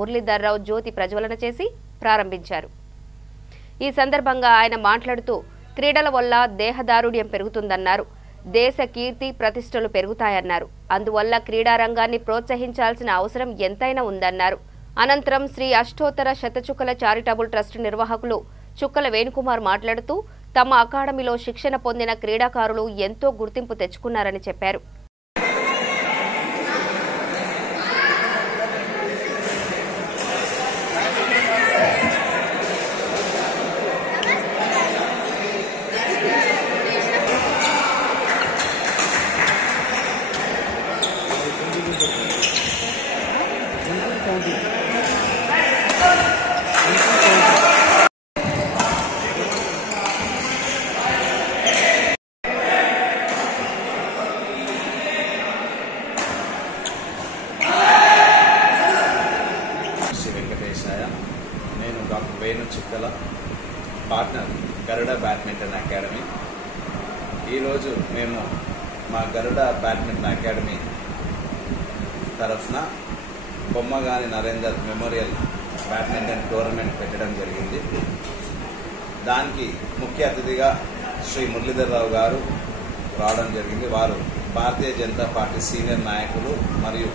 మురళీధర్రావు జ్యోతి ప్రజ్వలన చేసి ప్రారంభించారు. ఈ సందర్భంగా ఆయన మాట్లాడుతూ క్రీడల వల్ల దేహదారుఢ్యం పెరుగుతుందన్నారు. దేశ కీర్తి ప్రతిష్టలు పెరుగుతాయన్నారు. అందువల్ల క్రీడారంగాన్ని ప్రోత్సహించాల్సిన అవసరం ఎంతైనా ఉందన్నారు. అనంతరం శ్రీ అష్టోత్తర శతచుక్కల చారిటబుల్ ట్రస్ట్ నిర్వాహకులు చుక్కల వేణుకుమార్ మాట్లాడుతూ తమ అకాడమీలో శిక్షణ పొందిన క్రీడాకారులు ఎంతో గుర్తింపు తెచ్చుకున్నారని చెప్పారు. నేను డాక్టర్ వేణు చుక్కల, పార్ట్నర్ గరుడ బ్యాడ్మింటన్ అకాడమీ. ఈరోజు మేము మా గరుడ బ్యాడ్మింటన్ అకాడమీ తరఫున Bommagani Narender memorial badminton tournament పెట్టడం జరిగింది. దానికి ముఖ్య అతిథిగా శ్రీ మురళీధర్రావు గారు రావడం జరిగింది. వారు భారతీయ జనతా పార్టీ సీనియర్ నాయకులు మరియు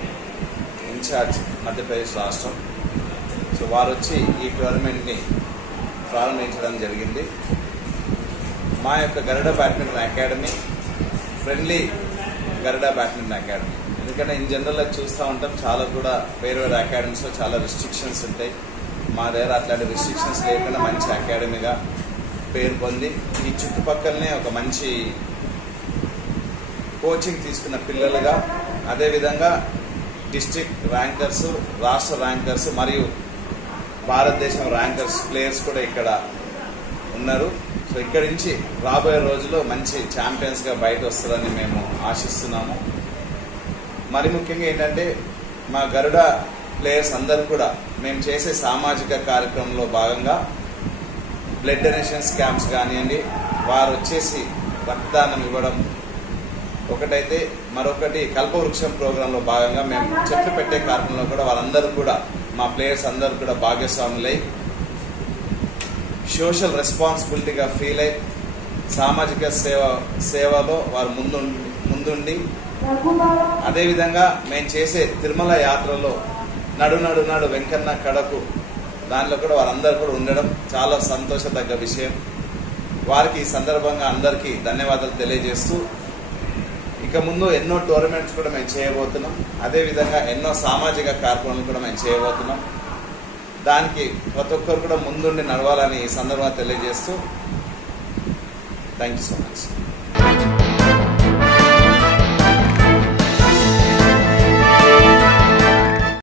ఇన్ఛార్జ్ మధ్యప్రదేశ్ రాష్ట్రం. సో వారు వచ్చి ఈ టోర్నమెంట్ని ప్రారంభించడం జరిగింది. మా యొక్క గరుడ బ్యాడ్మింటన్ అకాడమీ ఫ్రెండ్లీ గరుడ బ్యాడ్మింటన్ అకాడమీ. ఎందుకంటే ఇన్ జనరల్గా చూస్తూ ఉంటాం, చాలా కూడా వేరే వేరే అకాడమీస్లో చాలా రిస్ట్రిక్షన్స్ ఉంటాయి. మా దగ్గర అట్లాంటి రిస్ట్రిక్షన్స్ లేకుండా మంచి అకాడమీగా పేరు పొంది ఈ చుట్టుపక్కలనే ఒక మంచి కోచింగ్ తీసుకున్న పిల్లలుగా, అదేవిధంగా డిస్ట్రిక్ట్ ర్యాంకర్స్, రాష్ట్ర ర్యాంకర్స్ మరియు భారతదేశం ర్యాంకర్స్ ప్లేయర్స్ కూడా ఇక్కడ ఉన్నారు. సో ఇక్కడి నుంచి రాబోయే రోజుల్లో మంచి ఛాంపియన్స్గా బయట వస్తారని మేము ఆశిస్తున్నాము. మరి ముఖ్యంగా ఏంటంటే మా గరుడ ప్లేయర్స్ అందరూ కూడా మేము చేసే సామాజిక కార్యక్రమంలో భాగంగా బ్లడ్ డొనేషన్స్ క్యాంప్స్ కానివ్వండి, వారు వచ్చేసి రక్తదానం ఇవ్వడం ఒకటైతే, మరొకటి కల్పవృక్షం ప్రోగ్రాంలో భాగంగా మేము చెట్లు పెట్టే కార్యక్రమంలో కూడా వాళ్ళందరూ కూడా మా ప్లేయర్స్ అందరూ కూడా భాగస్వాములై సోషల్ రెస్పాన్సిబిలిటీగా ఫీల్ అయి సామాజిక సేవలో వారు ముందుండి, అదేవిధంగా మేము చేసే తిరుమల యాత్రలో నడు వెంకన్న కడకు దానిలో కూడా వారందరూ కూడా ఉండడం చాలా సంతోషదగ్గ విషయం. వారికి ఈ సందర్భంగా అందరికీ ధన్యవాదాలు తెలియజేస్తూ ఇక ముందు ఎన్నో టోర్నమెంట్స్ కూడా మేము చేయబోతున్నాం. అదేవిధంగా ఎన్నో సామాజిక కార్యక్రమాలు కూడా మేము చేయబోతున్నాం. దానికి ప్రతి ఒక్కరు కూడా ముందుండి నడవాలని ఈ సందర్భంగా తెలియజేస్తూ థ్యాంక్ యూ సో మచ్.